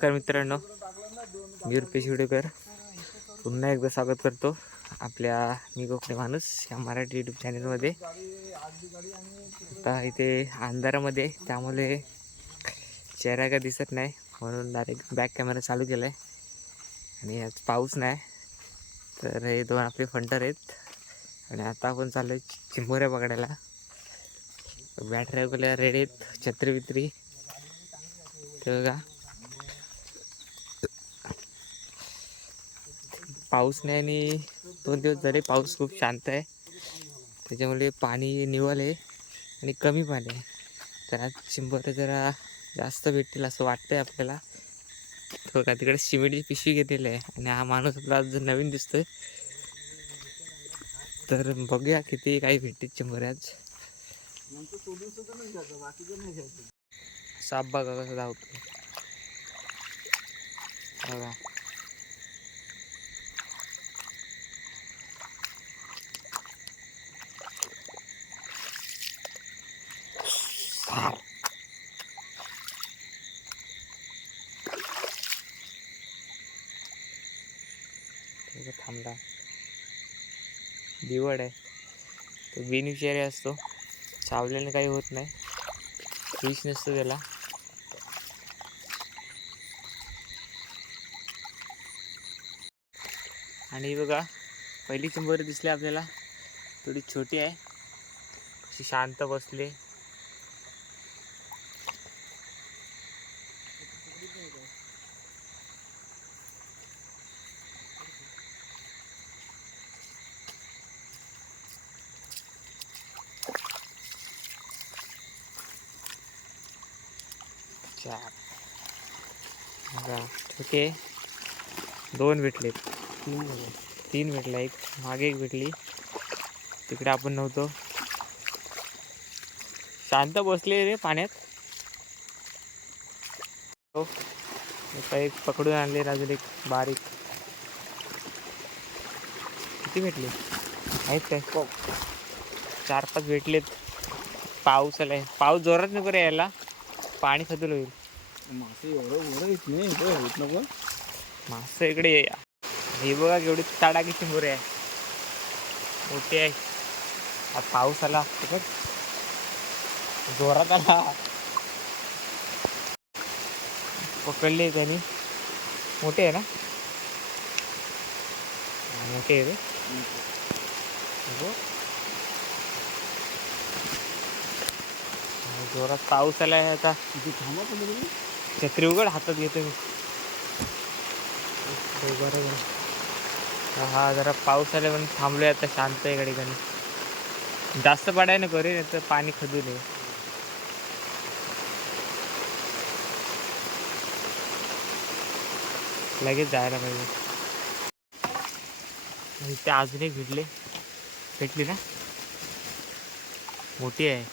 नमस्कार मित्रांनो, मी रुपेश विडेकर पुन्हा एकदा स्वागत करतो आपल्या मी कोकणी माणूस या मराठी यूट्यूब चॅनलमध्ये. आता इथे अंधारामध्ये त्यामुळे चेहरा का दिसत नाही म्हणून डायरेक्ट बॅक कॅमेरा चालू केला आहे. आणि आज पाऊस नाही तर हे दोन आपले फंटर आहेत आणि आता आपण चाललो आहे चिंबोऱ्या पकडायला. बॅटऱ्या वगैरे रेडी आहेत, छत्री बित्री ते बघा. पाऊस नाही आणि 2 दिवस झाले पाऊस खूप शांत आहे, त्याच्यामुळे पाणी निवळ आहे आणि कमी पाणी आहे. तर आज चिंबोऱ्या जरा जास्त भेटतील असं वाटतंय आपल्याला. तो का तिकडे सिमेंटची पिशवी घेतलेली आहे आणि हा माणूस आपला आज जर नवीन दिसतोय, तर बघूया किती काही भेटतील चिंबोऱ्या आज. साप बघा कसं धावतो बघा. थांबला बिवड आहे तो, बेनिफिशियरी असतो, चावल्याने काही होत नाही, विष नसतो त्याला. आणि बघा पहिली चिंबोरी दिसली आपल्याला, थोडी छोटी आहे, अशी शांत बसले. चार बघा छोटे, 2 भेटलेत, 3 भेटला, एक मागे एक भेटली, तिकडे आपण नव्हतो. शांत बसले रे पाण्यात. हो आता एक पकडून आणले, अजून एक बारीक. किती भेटले आहेत काय? 4-5 भेटलेत. पाऊस आलाय, पाऊस जोरात नको रे यायला, पाणी खदल होईल. मासे एवढं येत नाही, मासे इकडे ये. हे बघा केवढी तडाकी चिंबोरी आहे, मोठी आहे. पाऊस आला जोरात आला, पकडले त्यांनी. मोठे आहे ना, मोठे आहे रे. जोरात पाऊस आला आहे. आता छत्री उघड, हातात घेतो मी. बरोबर हा, जरा पाऊस आला म्हणून थांबलोय आता, शांत आहे इकडे. जास्त पडाय नको रे, नाही तर पाणी खदू नये. लगेच जायला पाहिजे. इथे अजून एक भेटली ना, मोठी आहे,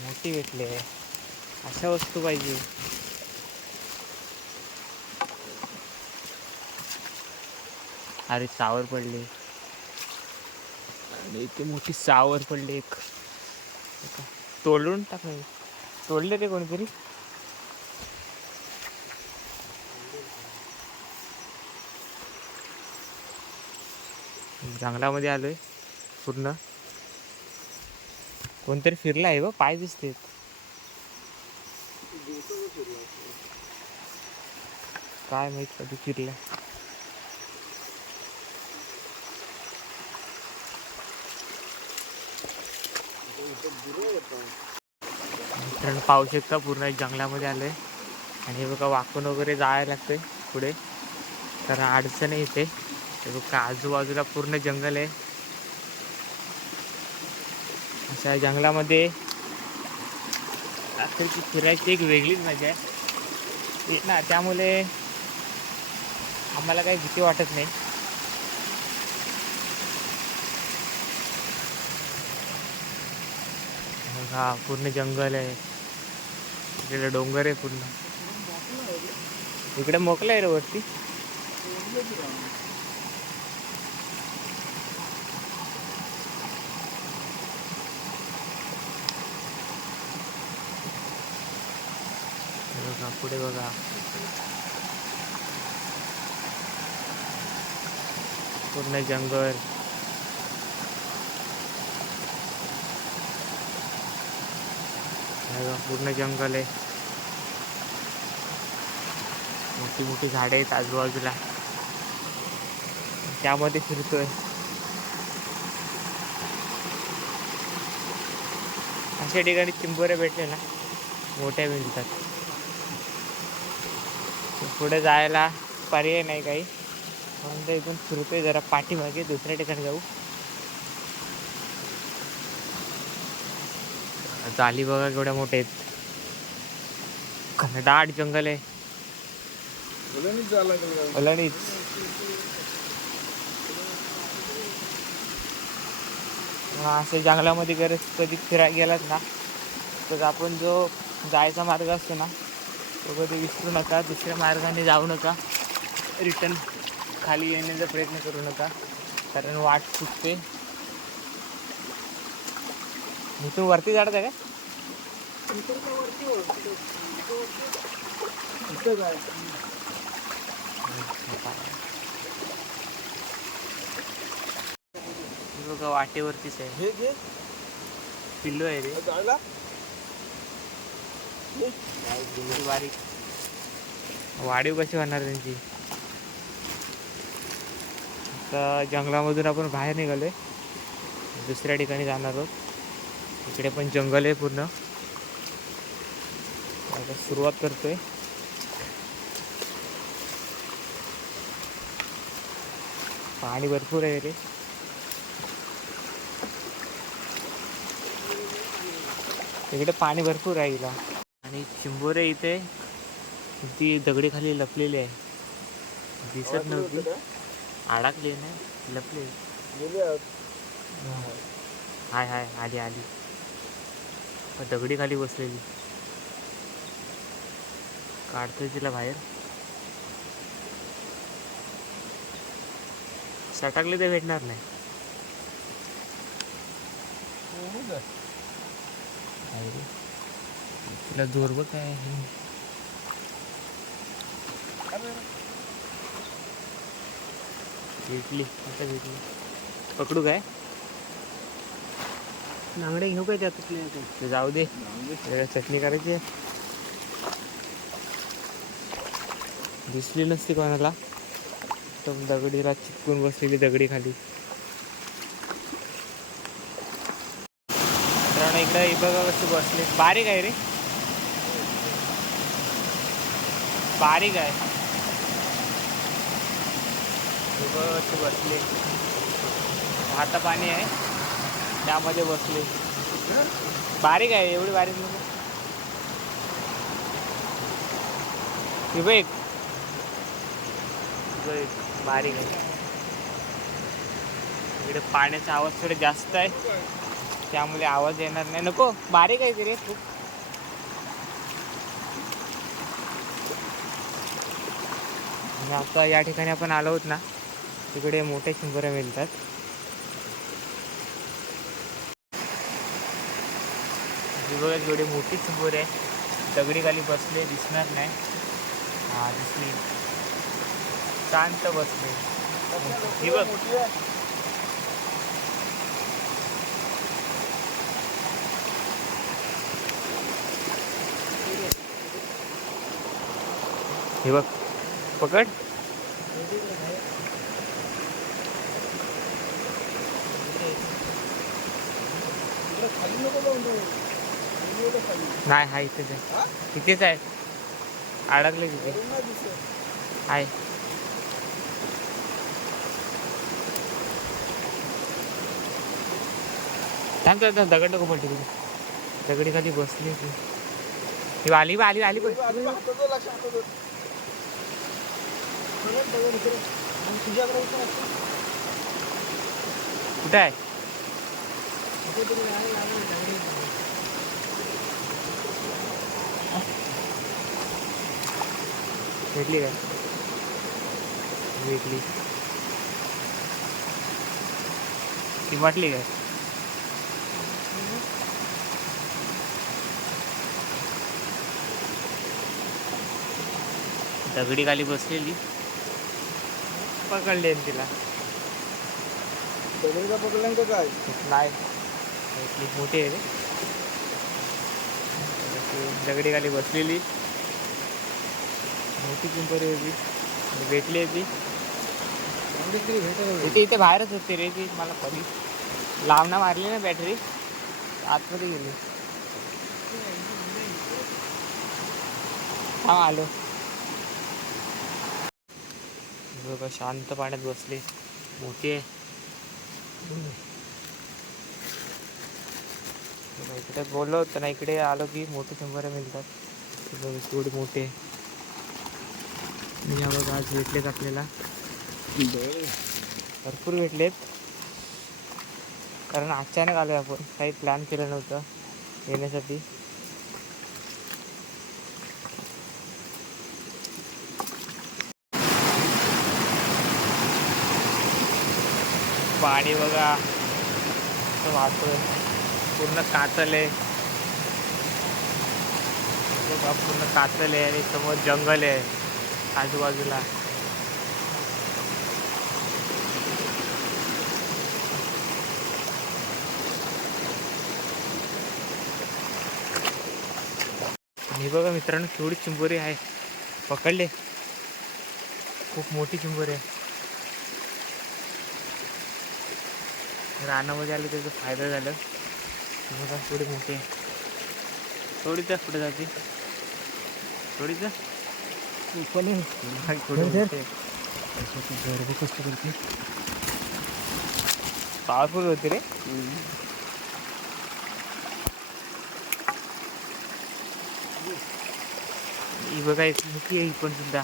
मोठी भेटली आहे. अशा वस्तू पाहिजे. अरे सावर पडली आणि इथे मोठी सावर पडली एक, तोडून टाकले. तोडले रे कोणीतरी. जंगलामध्ये आलोय पूर्ण, कोणतरी फिरला आहे बा, पाय दिसते. काय माहित कधी फिरला. मित्रांनो पाहू शकता, पूर्ण एक जंगलामध्ये आलोय आणि बघा वाकून वगैरे जायला लागतंय पुढे, तर अडचण येते. ते बघा आजूबाजूला पूर्ण जंगल आहे. अशा जंगलामध्ये रात्रीची फिरायची एक वेगळीच मजा आहे ना, त्यामुळे आम्हाला काही भीती वाटत नाही. हा पूर्ण जंगल आहे, इकडे डोंगर आहे पूर्ण. इकडे मोकळं आहे रे वरती. बघा पुढे बघा, पूर्ण जंगल. हे बघा, पूर्ण जंगल आहे. मोठी मोठी झाडे आहेत आजूबाजूला, त्यामध्ये फिरतोय. अशा ठिकाणी चिंबोरे भेटले ना मोठ्या मिळतात. पुढे जायला पर्याय नाही काही, म्हणून तर इथून फिरतोय जरा पाठीमागे, दुसऱ्या ठिकाणी जाऊ. जाली बघा केवढ्या मोठ्या आहेत, घनदाट जंगल आहे. ओलाणीच. असे जंगलामध्ये गरज कधी फिरायला गेलात ना, तर आपण जो जायचा मार्ग असतो ना तो कधी विसरू नका. दुसऱ्या मार्गाने जाऊ नका, रिटर्न खाली येण्याचा प्रयत्न करू नका, कारण वाट चुकते. इथून वरती जात आहे का? बघा वाटेवरतीच आहे, हे पिल्लू आहे रे. जायला बारीक वाढीव कशी होणार त्यांची. आता जंगलामधून आपण बाहेर निघालोय, दुसऱ्या ठिकाणी जाणार आहोत. इकडे पण जंगल आहे पूर्ण. आता सुरुवात करतोय. पाणी भरपूर आहे रे. इकडे पाणी भरपूर आहे इला. आणि चिंबोरे इथे ती दगडी खाली लपलेली आहे, दिसत नव्हती. अडकली नाही, लपले. हाय हाय, आली आली. दगडी खाली बसलेली, काढतोय तिला बाहेर. सटकले ते भेटणार नाही. तिला जोर बघ काय. भेटली, आता भेटली. पकडू काय? नांगडे घेऊ काय त्यात? जाऊ दे, चटणी करायची. दिसली नसती कोणाला, तर दगडीला चिपकून बसलेली दगडी खाली. मित्रांनो इकडे बघा कसं बसले. बारीक आहे रे, बारीक आहे. कसं बसले, आता पाणी आहे त्यामध्ये बसले. बारीक आहे, एवढी बारीक नको. बारीक आहे. इकडे पाण्याचा आवाज थोडा जास्त आहे, त्यामुळे आवाज येणार नाही. नको, बारीक आहे रे खूप. आणि आता या ठिकाणी आपण आलो आहोत ना, तिकडे मोठे चिंबोरे मिळतात. बघा जेवढे मोठी चिंबोरे आहे, दगडी खाली बसले, दिसणार नाही. हा दिसली, शांत बसले. ही बघ, हे बघ, पकड. नाही, हा इथेच आहे, इथेच आहे. अडकले तिथे आहे. थांब, दगड नको पडते तिथे. दगडी खाली बसली ती. ही आली आली आली पण. कुठे आहे? भेटली काय? भेटली. ती म्हटली काय? दगडी खाली बसलेली पकडले तिला. दगड का पकडलं का काय? नाही इतकी मोठी आहे रे. दगडी खाली बसलेली मोठी चिंपरी होती, भेटली होती. इथे इथे बाहेरच होती रे ती. मला कधी लांबना मारली ना बॅटरी, आतमध्ये गेली. हा आलो. बघा शांत पाण्यात बसली, मोठी आहे. इकडे बोललो होतं ना, इकडे आलो की मोठे चिंबोरे मिळतात. थोडी मोठे या बघा आज भेटलेत आपल्याला, भरपूर भेटलेत. कारण अचानक आलो आपण, काही प्लॅन केलं नव्हतं येण्यासाठी. पाणी बघा वाहतोय, पूर्ण कातले बघा, पूर्ण कातले. आणि समोर जंगल आहे आजूबाजूला. आणि बघा मित्रांनो केवढी चिंबोरी आहे, पकडले. खूप मोठी चिंबोरी आहे. रानामध्ये आलं त्याचा फायदा झाला. बघा थोडी मोठी आहे. थोडीच पुढे जाते, थोडीच थोडी मोठी. कष्ट करते, पॉवरफुल होती रे. ही बघा एक मोठी आहे, ही पण सुद्धा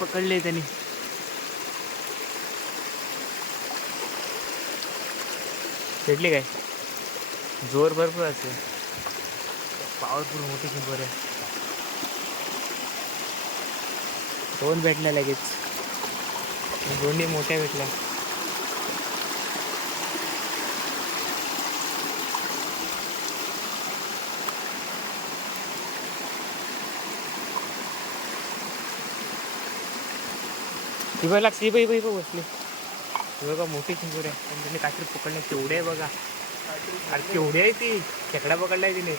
पकडले त्यांनी. भेटली काय? जोर भरपूर असेल, पॉवरफुल मोठी चिंबर आहे. दोन भेटल्या लगेच, दोन्ही मोठ्या भेटल्या. ती बघ लागते, बाई बाई बसली. बघा मोठी चिंबोरी आहे, पण त्यांनी काहीतरी पकडले. केवढे आहे बघा, अरे केवढी आहे ती. खेकडा पकडलाय तिने,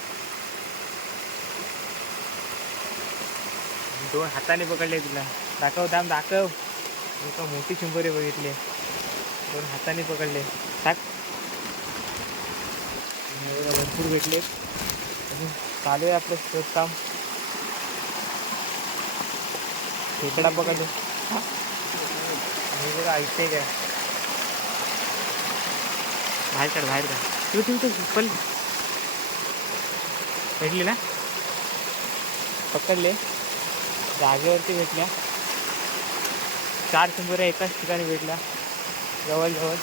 दोन हाताने पकडले तिला. दाखव दाम दाखव. एका मोठी चिंबोरी बघितली, दोन हाताने पकडले. टाक. भरपूर भेटले. चालू आहे आपलं शोध काम. खेकडा पकडले बघा, ऐकते काय. बाहेर काढ, बाहेर काढ. तू पण भेटली ना, पकडले. जागेवरती भेटल्या 4 चिंबोऱ्या एकाच ठिकाणी भेटल्या, जवळजवळ.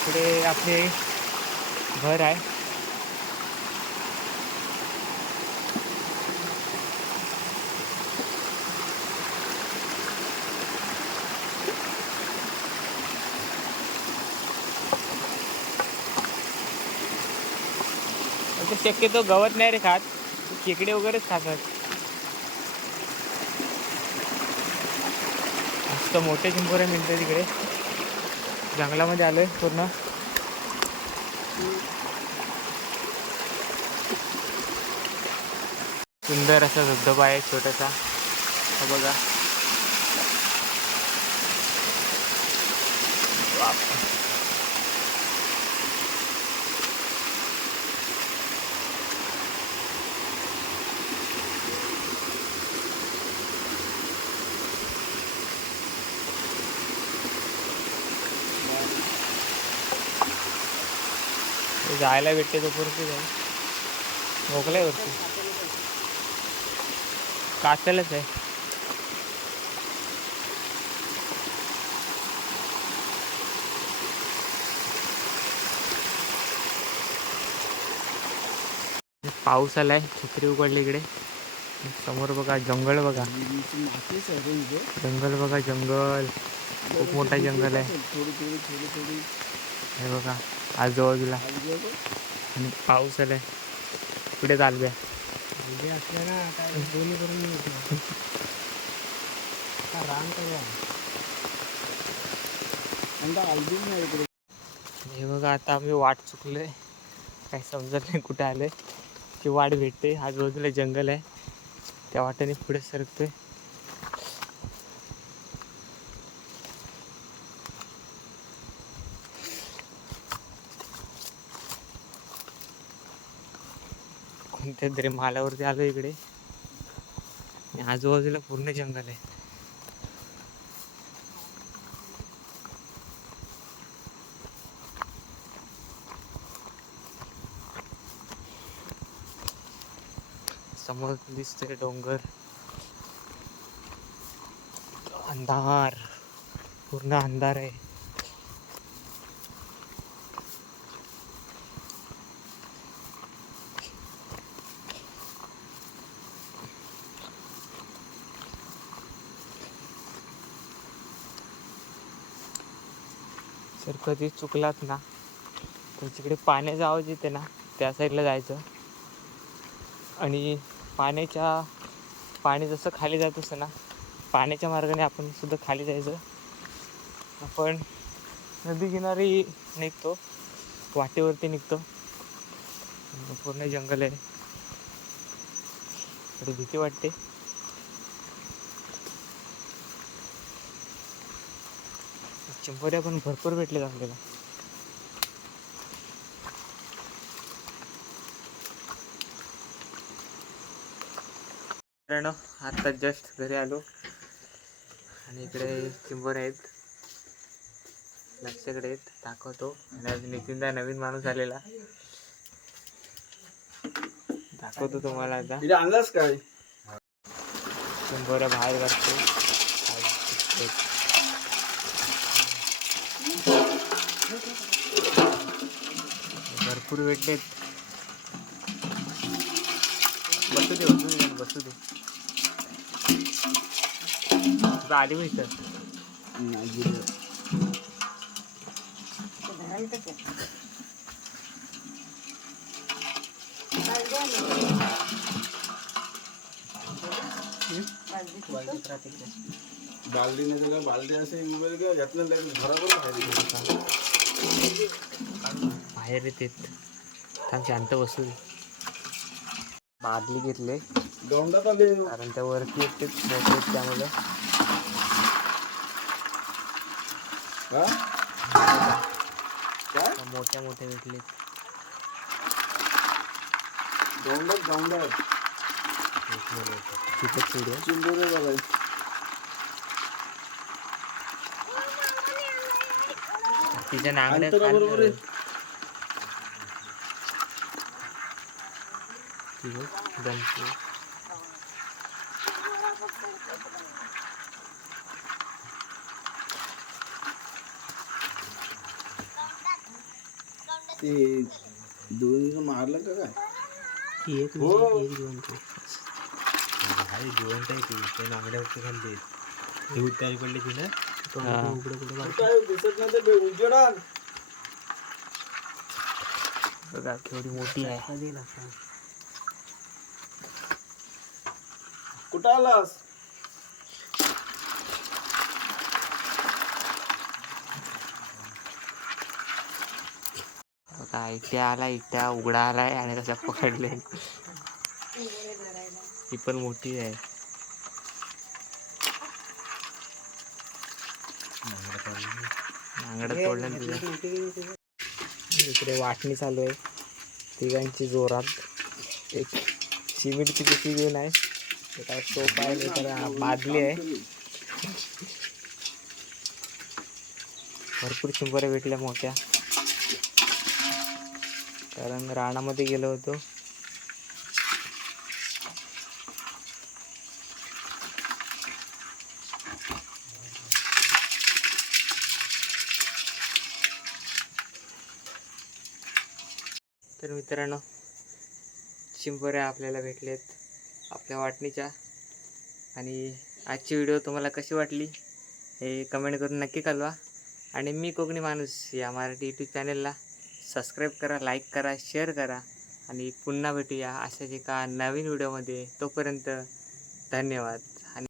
इकडे आपले घर आहे. शक्यतो गवत नाही रे खात, खेकडे वगैरेच खातात. मस्त मोठे चिंबोरे मिळते तिकडे. जंगलामध्ये आलोय पूर्ण. सुंदर असा धबधबा आहे छोटासा, बघा. जायला भेटते तोपर्यंत जाऊ. मोकळाय वरती, कातलच आहे. पाऊस आलाय, छत्री उघडली इकडे. समोर बघा जंगल, बघा जंगल, बघा जंगल. खूप मोठा जंगल आहे. हे बघा आजूबाजूला आणि पाऊस आलाय पुढे चालव्या असल्या ना काय दोन्ही करून रान काय अल्बम नाही इकडे. हे बघा आता आम्ही वाट चुकलोय, काही समजत नाही कुठे आले. ती वाट भेटते, आजूबाजूला जंगल आहे, त्या वाटेने पुढे सरकतोय. कोणत्या तरी मालावरती आलो इकडे आणि आजूबाजूला पूर्ण जंगल आहे. समोर दिसतोय डोंगर, अंधार, पूर्ण अंधार आहे. जर कधी चुकलात ना तर तिकडे पाण्याचा आवाज येते ना, त्या साईडला जायचं आणि पाणी जसं खाली जात असतं ना, पाण्याच्या मार्गाने आपण सुद्धा खाली जायचं. आपण नदी किनारी निघतो, वाटेवरती निघतो, पूर्ण जंगल आहे. थोडी भीती वाटते. चिंबोऱ्या पण भरपूर भेटलेत आपल्याला. मित्रांनो आता जस्ट घरी आलो आणि इकडे चिंबोऱ्या आहेत, लक्षकडे आहेत, दाखवतो. आणि आज नितीनदा नवीन माणूस आलेला, दाखवतो तुम्हाला. आता अंदाज काय चिंबोऱ्या बाहेर काढतो. भरपूर भेटलेत. बसू दे बसू दे. तुझा आली माहिती बालदी नाही का, बालदी असे मोबाईल किंवा घेतलं घराकडून बाहेर येते. शांत बसू दे. बादली घेतले दोंडात आले कारण त्या वरती येते मोठे, त्यामुळे मोठ्या मोठ्या भेटले. दोंडात तिथे चिडूया चिंबोरे बघाय तिच्या नांगड्या बरोबर आहे. ते दोन मारलं का काय? एक जिवंत आहे, नांगड्यावरती खाल्ली तयारी पडली तिला. दिसत नाही ते उजेडात. बघा केवढी मोठी आहे. कुठं आलास? बघा इट्या आला, इट्या उघडा आलाय आणि कशा पकडले. ही पण मोठी आहे. नांगडा तोडलं तुझ्या. इकडे वाटणी चालू आहे तिघांची जोरात. एक सिमेंटची पिशवी घेऊन आहे, एका टोप आहे, तर बादली आहे. भरपूर चिंबोऱ्या भेटल्या मोठ्या, कारण रानामध्ये गेलो होतो. तर मित्रांनो चिंबोऱ्या आपल्याला भेटलेत आपल्या वाटणीच्या. आणि आजची व्हिडिओ तुम्हाला कशी वाटली हे कमेंट करून नक्की कळवा. आणि मी कोकणी माणूस या मराठी यूट्यूब चॅनलला सबस्क्राईब करा, लाईक करा, शेअर करा आणि पुन्हा भेटूया अशाच एका नवीन व्हिडिओमध्ये. तोपर्यंत धन्यवाद.